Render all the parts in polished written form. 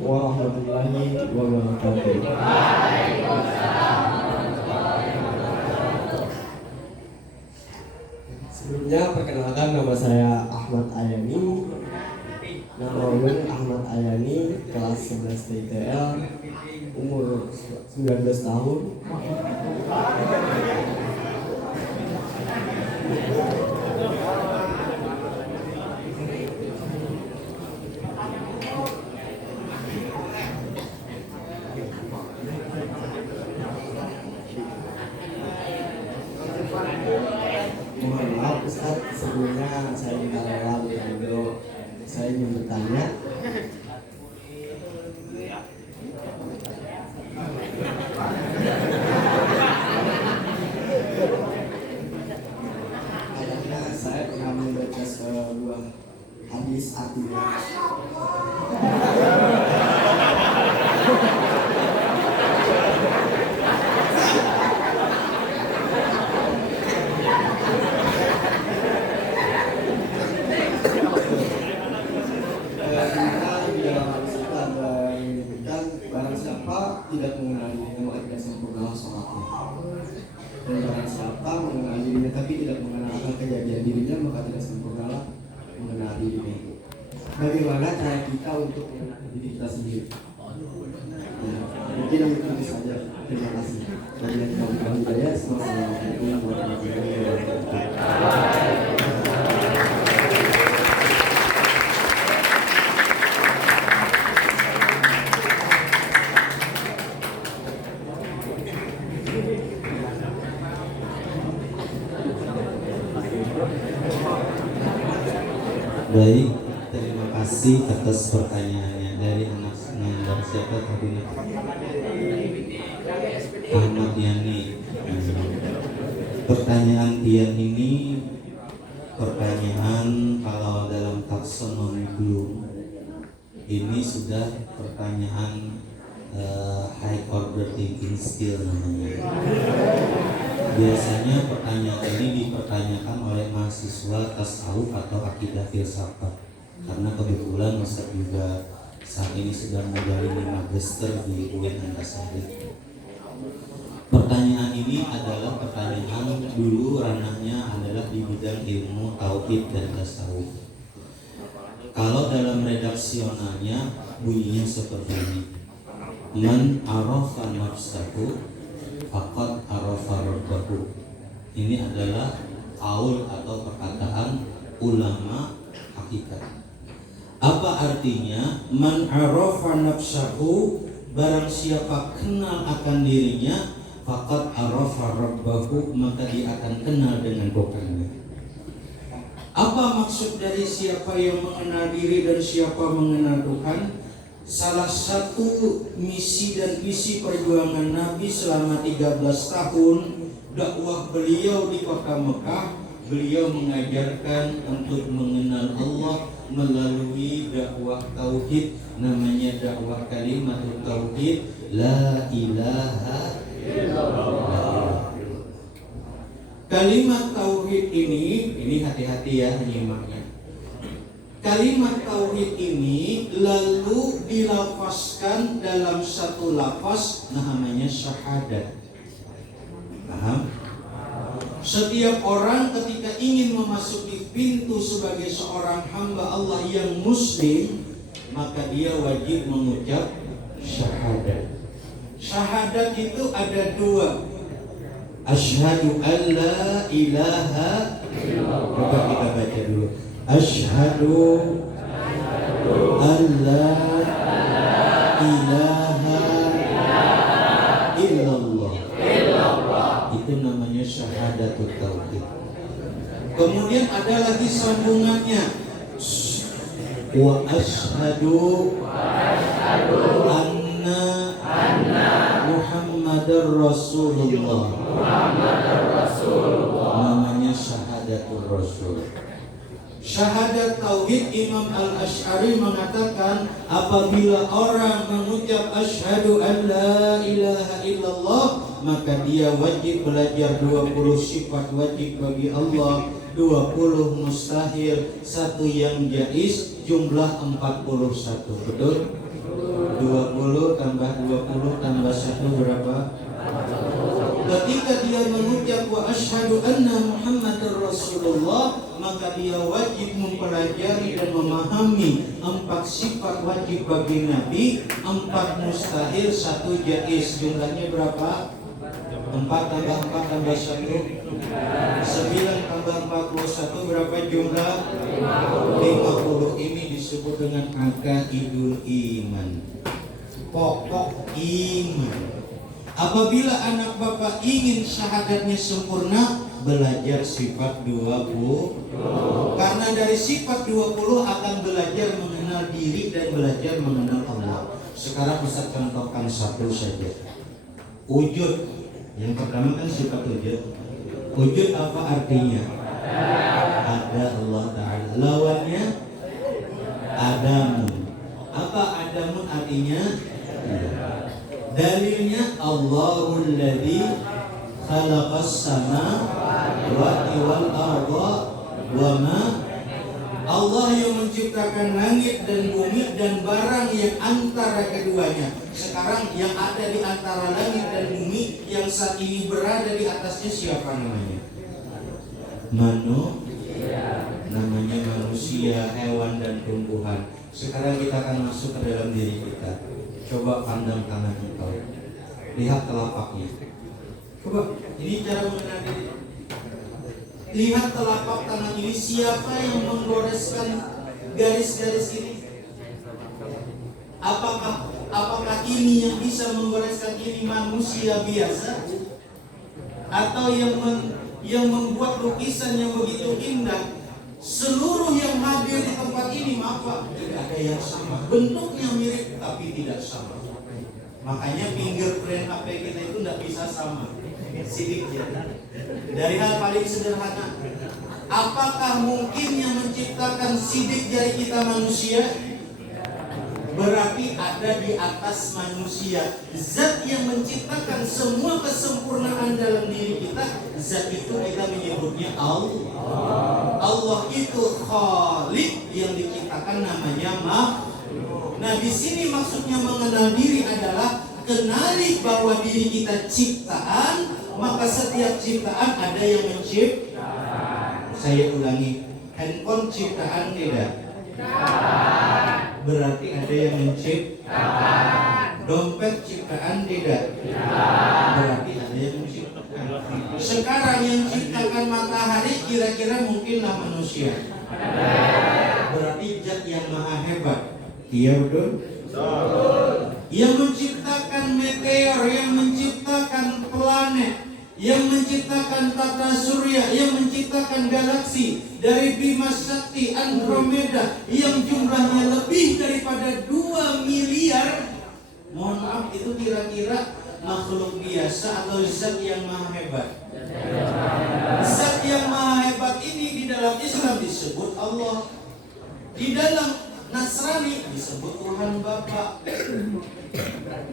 warahmatullahi wabarakatuh. Sebelumnya perkenalkan, nama saya Ahmad Ayani. Nama umum Ahmad Ayani, kelas 11 TTL, umur 19 tahun. Mohon maaf Ustaz, sebelumnya saya minta rela dulu. Saya ingin bertanya. Karena saya pernah membaca sebuah hadis artinya. Tidak mengenal dirinya maka tidak sempurna sholatnya. Dan barang siapa mengenal dirinya tapi tidak mengenal akan kejadian dirinya maka tidak sempurna mengenal dirinya. Bagaimana cara kita untuk mengenal diri kita sendiri? Ya, mungkin itu saja. Terima kasih. Dan yang kami hidayah. Assalamualaikum warahmatullahi wabarakatuh. Baik, terima kasih atas pertanyaannya. Dari anak dari siapa tadi? Ahmad Yani. Pertanyaan Tian ini pertanyaan kalau dalam taksonomi Bloom ini sudah pertanyaan high order thinking skill namanya. Biasanya pertanyaan ini dipertanyakan oleh mahasiswa tasawuf atau akidah filsafat, karena kebetulan Ustaz juga saat ini sedang menjalani magister di UIN Antasari. Pertanyaan ini adalah pertanyaan dulu ranahnya adalah di bidang ilmu tauhid dan tasawuf. Kalau dalam redaksionalnya bunyinya seperti ini: Man arafa nafsahu faqad arafa rabbahu. Ini adalah qaul atau perkataan ulama hakikat. Apa artinya? Man arafa nafsahu, barang siapa kenal akan dirinya, faqad arafa rabbahu, maka dia akan kenal dengan Tuhannya. Apa maksud dari siapa yang mengenal diri dan siapa mengenal Tuhan? Salah satu misi dan visi perjuangan Nabi selama 13 tahun dakwah beliau di kota Mekah, beliau mengajarkan untuk mengenal Allah melalui dakwah tauhid, namanya dakwah kalimat tauhid, la ilaha illallah. Kalimat tauhid ini hati-hati ya nyimaknya. Kalimat tauhid ini lalu dilafazkan dalam satu lafaz namanya syahadat. Paham? Setiap orang ketika ingin memasuki pintu sebagai seorang hamba Allah yang muslim, maka dia wajib mengucap syahadat. Syahadat itu ada dua. Asyhadu an la ilaha illallah. Coba kita baca dulu. Asyhadu an la ilaha illallah. Itu namanya syahadatut tauhid. Kemudian ada lagi sambungannya. Wa asyhadu anna Muhammadar Rasulullah. Namanya syahadatul Rasul. Syahadat tauhid, Imam Al-Asy'ari mengatakan apabila orang mengucap asyhadu an la ilaha illallah, maka dia wajib belajar 20 sifat wajib bagi Allah, 20 mustahil, 1 yang jaiz, jumlah 41. Betul? 20 tambah 20 tambah 1 berapa? Ketika dia mengucap wa asyhadu anna Muhammadar Rasulullah, maka dia wajib mempelajari dan memahami 4 sifat wajib bagi Nabi, 4 mustahil, 1 jaiz. Jumlahnya berapa? 4 tambah 4 tambah 1 9 tambah 41 berapa jumlah? 50. Ini disebut dengan akaidul iman, pokok iman. Apabila anak bapak ingin syahadatnya sempurna, belajar sifat 20. Karena dari sifat 20 akan belajar mengenal diri dan belajar mengenal Allah. Sekarang Ustaz contohkan 1 saja. Wujud. Yang pertama kan sifat wujud. Wujud apa artinya? Ada Allah Ta'ala. Lawannya Adamun. Apa Adamun artinya? Dalilnya Allahul ladzi khalaqas samawati wal arda wa ma. Allah yang menciptakan langit dan bumi dan barang yang antara keduanya. Sekarang yang ada di antara langit dan bumi yang saat ini berada di atasnya siapa namanya? Namanya manusia, hewan dan tumbuhan. Sekarang kita akan masuk ke dalam diri kita. Coba pandang tangan engkau, lihat telapaknya. Coba, ini cara mengenal diri. Lihat telapak tangan ini, siapa yang menggoreskan garis-garis ini? Apakah ini yang bisa menggoreskan ini manusia biasa? Atau yang membuat lukisan yang begitu indah? Seluruh yang hadir di tempat ini, maaf Pak, tidak ada yang sama. Bentuknya mirip tapi tidak sama. Makanya fingerprint HP kita itu tidak bisa sama. Sidik jari. Dari hal paling sederhana, apakah mungkin yang menciptakan sidik jari kita manusia? Berarti ada di atas manusia. Zat yang menciptakan semua kesempurnaan dalam diri kita, zat itu kita menyebutnya Allah. Allah itu Khaliq, yang diciptakan namanya makhluk. Nah, di sini maksudnya mengenal diri adalah kenali bahwa diri kita ciptaan, maka setiap ciptaan ada yang menciptakan. Saya ulangi, handphone ciptaan tidak? Berarti ada yang menciptakan. Dompet ciptaan tidak? Berarti ada yang menciptakan. Sekarang yang ciptakan matahari kira-kira mungkinlah manusia. Berarti zat yang maha hebat. Iya betul? Yang menciptakan meteor, yang menciptakan planet, yang menciptakan tata surya, yang menciptakan galaksi dari Bima Sakti, Andromeda, yang jumlahnya lebih daripada 2 miliar. Mohon maaf, itu kira-kira makhluk biasa atau zat yang maha hebat? Zat yang maha hebat ini di dalam Islam disebut Allah. Di dalam Nasrani disebut Tuhan Bapa.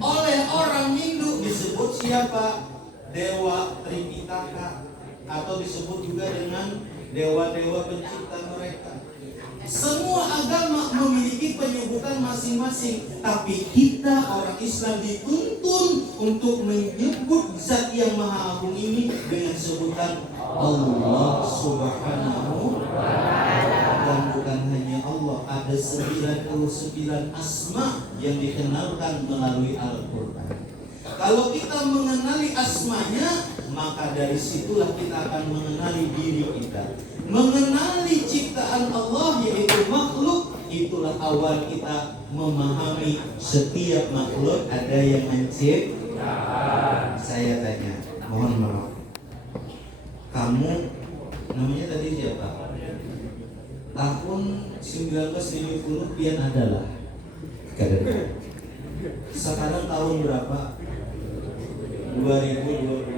Oleh orang Hindu disebut siapa? Dewa Tripitaka, atau disebut juga dengan dewa-dewa pencipta mereka. Semua agama memiliki penyebutan masing-masing, tapi kita orang Islam dituntun untuk menyebut zat yang maha agung ini dengan sebutan Allah Subhanahu wa ta'ala. Dan bukan hanya Allah, ada 99 asma yang dikenalkan melalui Al-Quran. Kalau kita mengenali asmanya, maka dari situlah kita akan mengenali diri kita. Mengenali ciptaan Allah yaitu makhluk, itulah awal kita memahami setiap makhluk ada yang menciptakan. Saya tanya, mohon maaf, kamu namanya tadi siapa? Tahun 1970 pian adalah. Sekarang tahun berapa? 2020.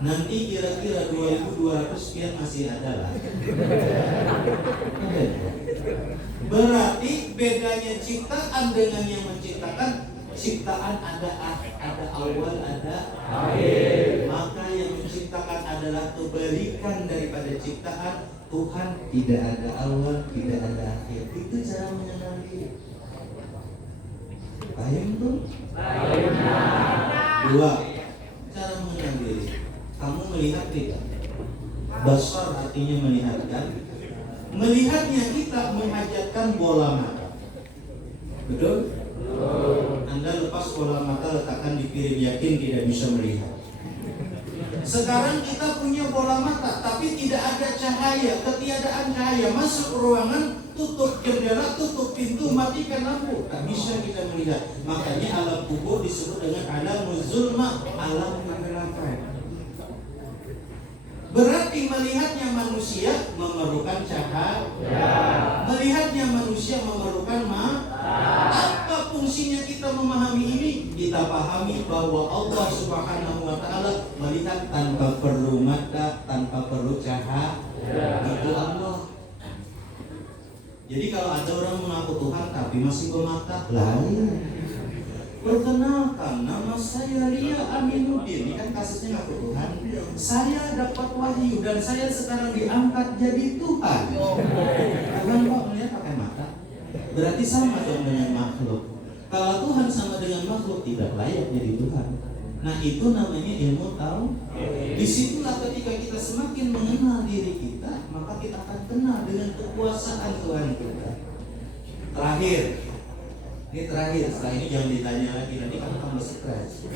Nanti kira-kira 2200 sekian masih ada lah. Berarti bedanya ciptaan dengan yang menciptakan, ciptaan ada awal, ada akhir. Maka yang menciptakan adalah kebalikan daripada ciptaan. Tuhan tidak ada awal, tidak ada akhir. Itu cara mengenal diri. Paham tuh? Dua, cara mengenal diri. Kamu melihat tidak? Basar artinya melihat kan? Melihatnya kita menghajatkan bola mata. Betul? Anda lepas bola mata, letakkan di piring, yakin tidak bisa melihat. Sekarang kita punya bola mata, tapi tidak ada cahaya, ketiadaan cahaya. Masuk ruangan, tutup jendela, tutup pintu, matikan lampu, tak bisa kita melihat. Makanya alam kubur disebut dengan alamul zulma, alam kegelapan. Berarti melihatnya manusia memerlukan cahaya. Melihatnya manusia memerlukan Apa fungsinya kita memahami ini? Kita pahami bahwa Allah Subhanahu wa Ta'ala melihat tanpa perlu mata, tanpa perlu cahaya. Itu Allah. Jadi kalau ada orang mengaku Tuhan tapi masih bermata, lain. Perkenalkan, nama saya Ria Aminuddin. Ini kan kasusnya ngaku Tuhan. Saya dapat wahyu dan saya sekarang diangkat jadi Tuhan. Tuhan kok melihat pakai mata? Berarti sama dong dengan makhluk. Kalau Tuhan sama dengan makhluk, tidak layak jadi Tuhan. Nah itu namanya ilmu tahu. Disitulah ketika kita semakin mengenal diri kita, maka kita akan kenal dengan kekuasaan Tuhan kita. Terakhir, ini terakhir, setelah ini jangan ditanya lagi, nanti kan kamu stres.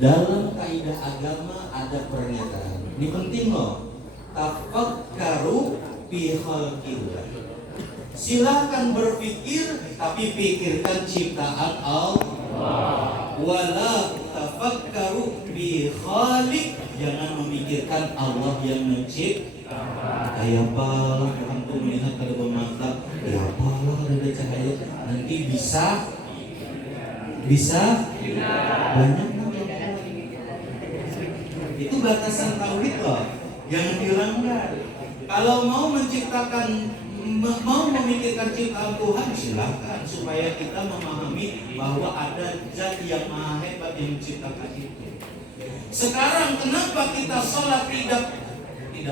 Dalam kaidah agama ada pernyataan. Ini penting loh. Tafakkaru fi khalqillah. Silahkan berpikir, tapi pikirkan ciptaan Allah. Wala tafakkaru bi khaliq. Jangan memikirkan Allah yang mencipta. Kayak apa Tuhan tuh melihat pada bermata? Ya apalah ada cahaya. Nanti bisa banyak namanya. Itu batasan tauhid loh. Jangan dilanggar. Kalau mau memikirkan ciptaan Tuhan, silakan, supaya kita memahami bahwa ada zat yang maha hebat yang menciptakan itu. Sekarang kenapa kita sholat tidak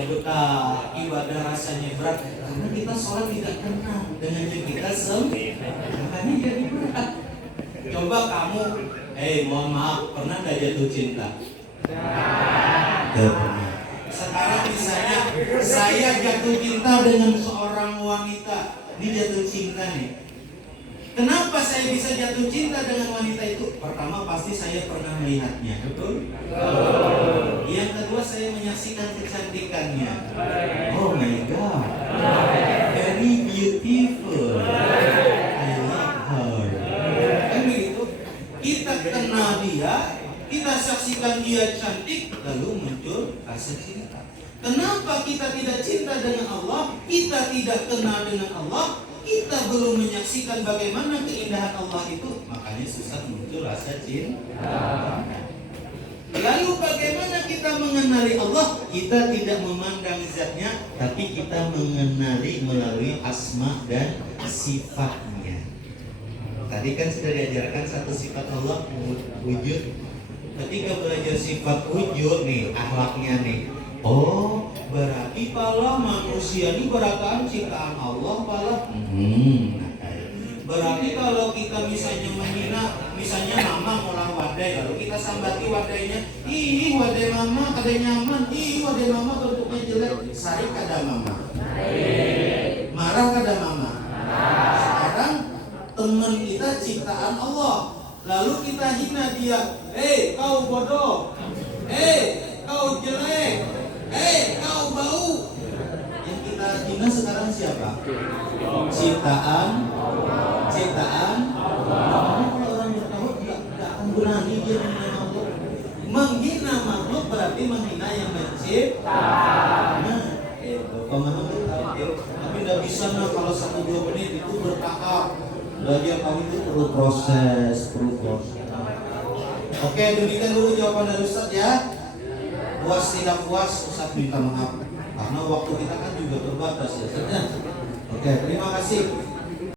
betah, ibadah rasanya berat? Karena kita sholat tidak tenang dengan yang kita makanya jadi berat. Coba kamu, mohon maaf, pernah gak jatuh cinta? Gak pernah. Sekarang misalnya saya jatuh cinta dengan seorang wanita, ini jatuh cinta nih. Kenapa saya bisa jatuh cinta dengan wanita itu? Pertama pasti saya pernah melihatnya, betul? Yang kedua saya menyaksikan kecantikannya. Oh my God, very beautiful. I love her. Kan begitu? Kita kenal dia, kita saksikan dia cantik, lalu muncul rasa cinta. Kenapa kita tidak cinta dengan Allah? Kita tidak kenal dengan Allah. Kita belum menyaksikan bagaimana keindahan Allah itu, makanya susah muncul rasa cinta. Lalu bagaimana kita mengenali Allah? Kita tidak memandang zatnya, tapi kita mengenali melalui asma dan sifatnya. Tadi kan sudah diajarkan satu sifat Allah, wujud. Ketika belajar sifat wujud nih, akhlaknya nih. Oh, berarti pala manusia ini berataan ciptaan Allah pala. Berarti kalau kita misalnya menghina, misalnya mama ngolah wadai, lalu kita sambati wadainya, ih wadai mama kada nyaman, ih wadai mama bentuknya jelek, sari kada mama, marah kada mama. Sekarang teman kita ciptaan Allah, lalu kita hina dia, kau bodoh, kau jelek, kau bau. Yang kita hina sekarang siapa? Ciptaan. Makanya kalau orang bertauhid tidak akan berani dia menghina makhluk. Menghina makhluk berarti menghina yang mencipta. Pemahaman tauhid. Tapi tidak bisa kalau 1-2 menit itu bertahap. Belajar tauhid itu perlu proses. Oke, demikian dulu jawaban dari Ustaz ya. Puas tidak puas, Ustaz minta maaf karena waktu kita kan juga terbatas ya. Oke, terima kasih.